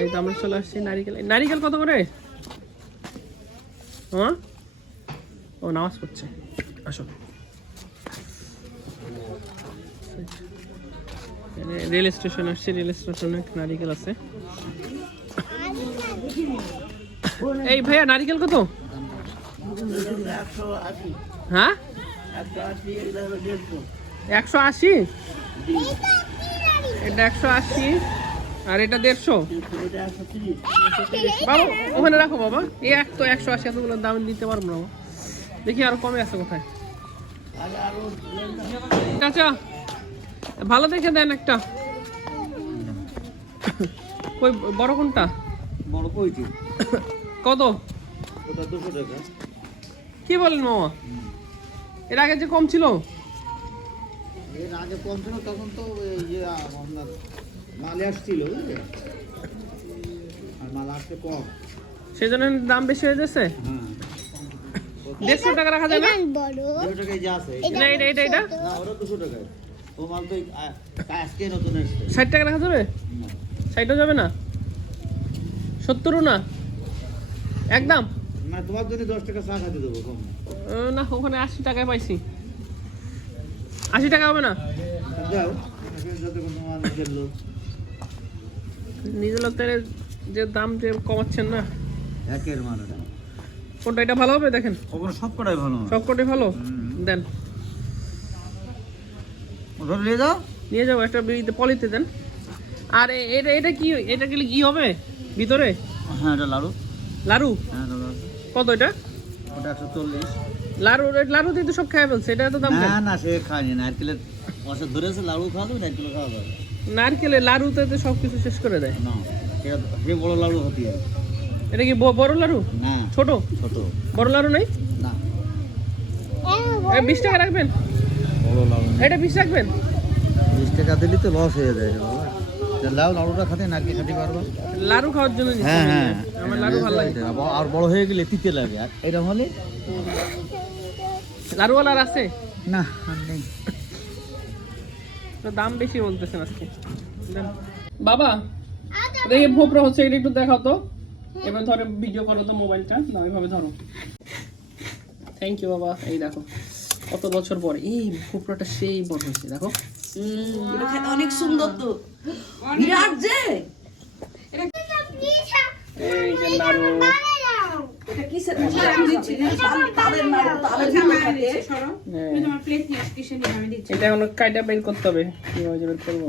এই তো আমরা চলে আসছি নারিকেল। নারিকেল কত করে? হ্যাঁ, ও নামাজ পড়ছে। আসো, রেল স্টেশন আসছে। রেল স্টেশনে নারিকেল আছে। এই ভাইয়া নারিকেল কত? হ্যাঁ, 180। এটা 180 আর এটা 150। বাবা ওখানে রাখো বাবা। এই এক তো 180, এতগুলো দাম দিতে পারবো না। দেখি আরো কমে আছে কোথায়। আচ্ছা ভালো দেখে দেন একটা। কই বড় কোনটা? বড় কইছি। কত? ওটা 200 টাকা। কি বলেন মামা? এর আগে যে কম ছিল? এর আগে কম ছিল তখন তো ইয়ে আপনার মাল আসছিল, বুঝলে? আর মাল আসছে কম, সেই জন্য দাম বেশি হয়ে যাচ্ছে। হ্যাঁ। 150 টাকা রাখা যায় না? 200 টাকায় যা আছে। না এটা এটা এটা না, ওটা 200 টাকায়। ও মাল তো আজকে নতুন এসেছে। 60 টাকা রাখা যাবে? 60ও যাবে না, 70ও না, একদম? মানে তোমার জন্য 10 টাকা চা খাইতে দেবো কম। না ওখানে 80 টাকায় পাইছি। 80 টাকা হবে না? দাও, যাতে কোনো মাল নিজের লোক। নিজের লোকের যে দাম যে কমাচ্ছেন না। একের মাল ওটা। কোনটা এটা ভালো হবে দেখেন? ওগুলো সব কটাই ভালো। সবকটাই ভালো। দেন, ওটা নিয়ে যাও। নিয়ে যাবো একটা পলিতে দেন। আর এটা এটা কি, এটা গেলে কি হবে ভিতরে? হ্যাঁ, এটা লাড়ু। লাড়ু? হ্যাঁ, লাড়ু। কত এটা? ওটা 140। লাড়ু? লাড়ু দিয়ে তো সব খেয়ে ফেলছে, এটা এত দাম কেন? না না, সে খায়নি। নারকেলের বছর ধরেছে, লাড়ু খাওয়া যাবে, নারকেল খাওয়া যাবে নারকেলের লাড়ুতে তো সব কিছু শেষ করে দেয়। না। যে বড় লাড়ু হতে হবে। এটা কি বড় লাড়ু? না, ছোট? ছোট। বড় লাড়ু নেই? না, 20 টাকা রাখবেন? বড় লাড়ু। এটা 20 রাখবেন? 20 টাকা দিলে তো লস হয়ে যায় রে বাবা। লাউ লাড়ুটা খাতে নারকেল খাতে পারবা। লাড়ু খাওয়ার জন্য নিচ্ছি। হ্যাঁ হ্যাঁ, আমার লাড়ু ভালো লাগে। আর বড় হয়ে গেলে তিতে লাগে। আর এটা হলে লাড়ুওয়ালার আছে? না, আর নেই। তো দাম বেশি বলতেছেন আজকে। দেন। বাবা দেখি ভোপরা হচ্ছে, এটা একটু দেখাও তো। এবার ধরে ভিডিও করো তো মোবাইলটা। না এভাবে ধরো। থ্যাংক ইউ বাবা। এই দেখো কত বছর পরে এই ভোপরাটা সেই বড় হয়েছে দেখো। এটা খেতে অনেক সুন্দর তো, বিরাট যে। এই যে নাড়ু। এটা কিসের মধ্যে আমি দিচ্ছি না, তালের নাড়ু, তালের নাড়ু খাতে। এটা এখন কাইটা বের করতে হবে, কিভাবে যে বের করবো।